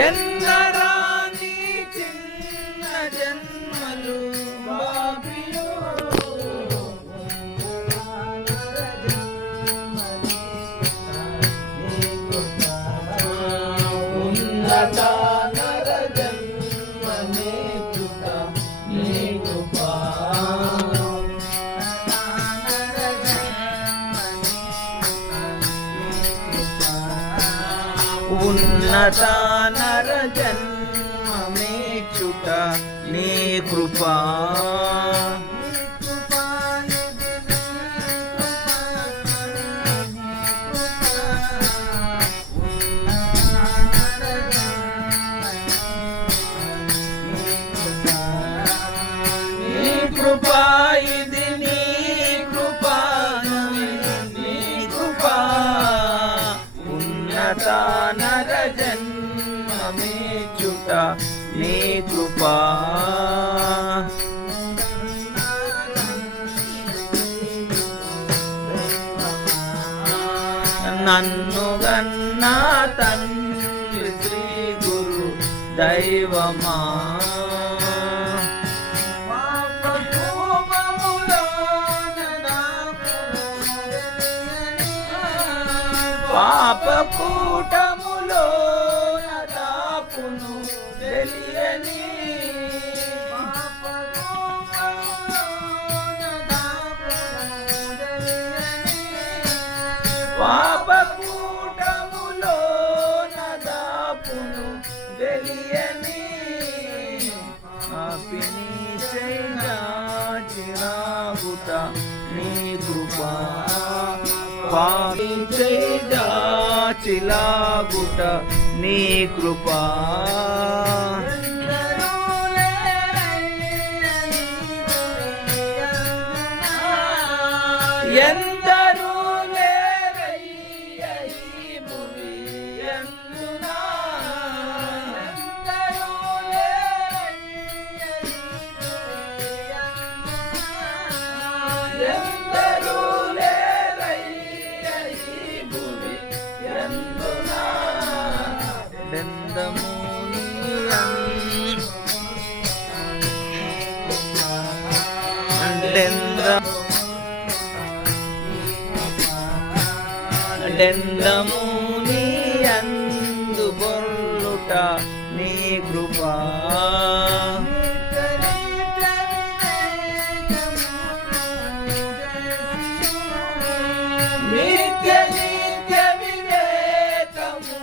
ఎన్నరాని చిన్న జన్మలు బాబియో ఉన్నత నర జన్మనే చుట నీ కృపా ఉన్నత నర జన్మమే చుట నీ కృపా నీ కృపా ఇది నీ కృపా నీ కృపా ఉన్నత నర జన్మమే చుట నీ కృపా నన్ను గన్నా తండ్రి శ్రీ గురు దైవమా పాప కూటములో దాపును తెలియని పాప కూటములో దాపును తెలియని అపిని చిరాగుట నీ కృపా పాపి చిలాగుట నీ కృపా ఎందరూ లేరయ్య ఈ భువి యందునా ఎందరూ లేరయ్య ఈ భువి యందునా డెందము డెందము నీ అందు బొర్లుట నీ కృపా నిత్య నిత్య వివేకములు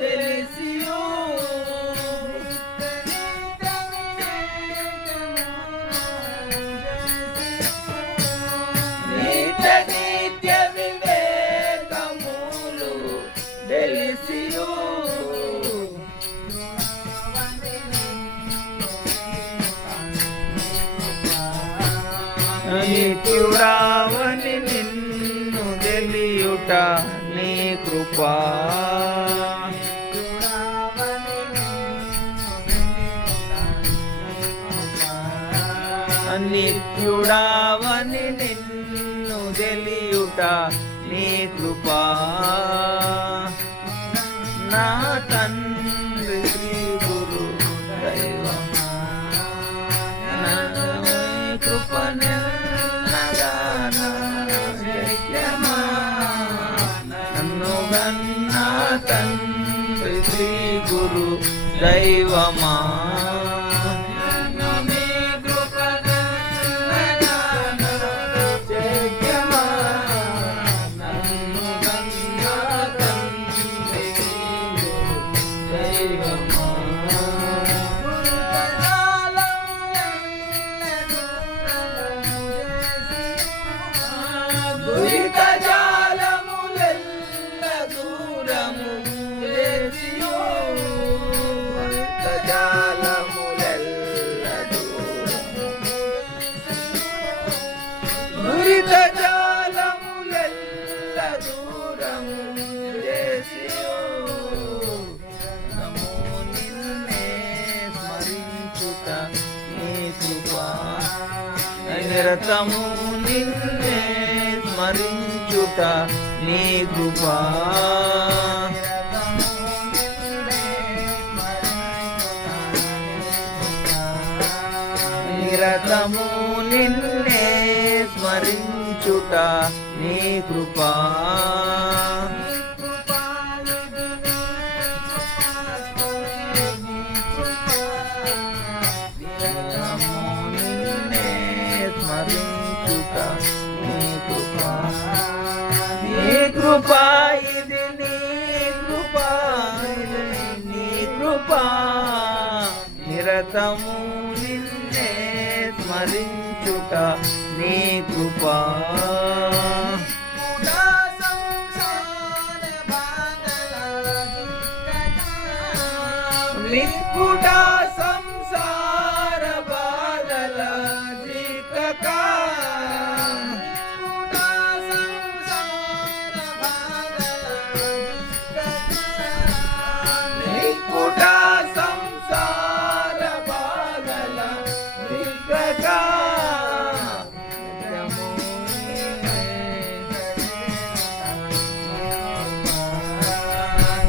తెలిసియు నిత్య నిత్య వివేకములు తెలిసియు నిత్యుడావని నిన్ను తెలియుట నీ కృపా నిత్యుడావని నిన్ను తెలియుట నీ కృపా నా తండ్రి శ్రీ గురు దైవమా కృపనెల్లగా నన్ను గన్నా తండ్రి శ్రీ గురు దైవమా నిరతము నిన్నే స్మరించుట నీ కృపా స్మరించుట నీ కృపా. నిన్నే స్మరించుట నీ కృపా. నీ కృపా ఇది నీ కృపా, నీ కృపా నిరతము నిన్నే స్మరించుట నీ కృపా. నిక్కుట సంసార బాధల దిక్కక, నిక్కుట సంసార బాధల దిక్కక,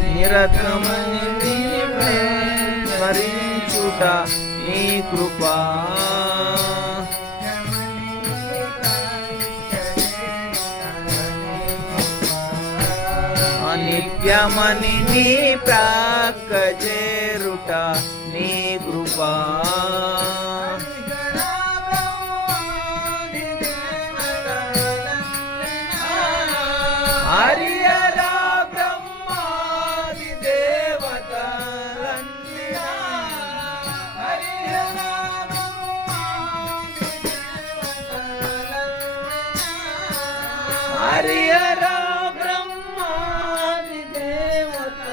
నిరతము స్మరించుట నీ కృపా. నిత్యమని నీ ప్రాక్క చేరుట నీ కృపా. హరియరా బ్రహ్మాది దేవతలన్నినా, హరియరా బ్రహ్మాది దేవతలన్నినా,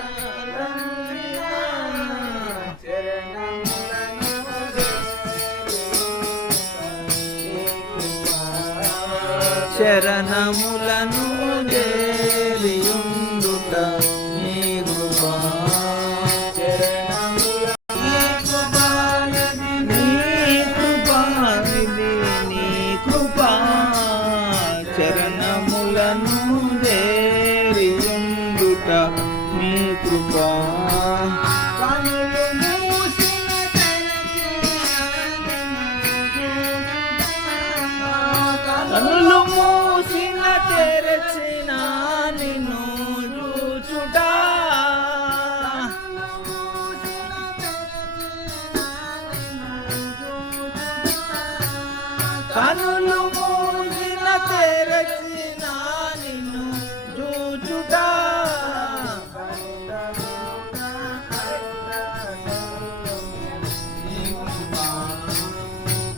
శరణములను చేరియుండుట నీ కృపా. నీ కృపా ఇది నీ కృపా, చరణములను చేరియుండుట నీ కృపా. కనులు మూసిన తెరచిన నిన్ను చూచుట, కనులు మూసిన తెరచిన నిన్ను చూచుట,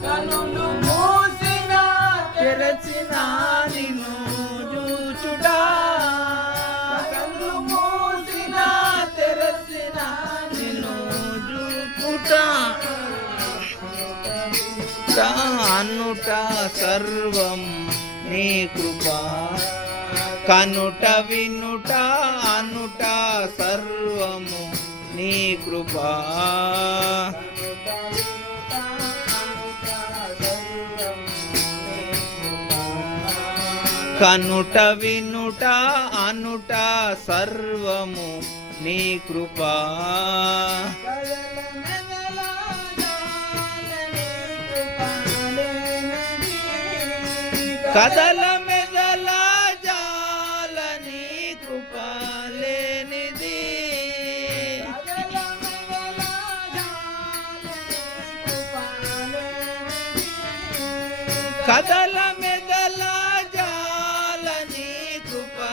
కనులు మూసిన తెరచిన నిన్ను చూచుట, కనులు మూసిన తెరచిన నిన్ను చూచుట, అనుట సర్వం నీ కృపా. కనుట వినుట అనుట సర్వము నీ కృపా. కనుట వినుట అనుట సర్వము నీ కృపా. కదల మెదల జాల నీ కృపా లేనిది, కదల మెదల జాల నీ కృపా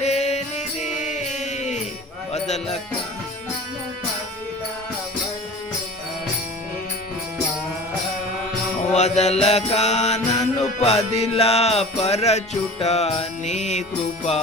లేనిది, వదలక వదలక నన్ను పదిలా పరచుట నీ కృపా.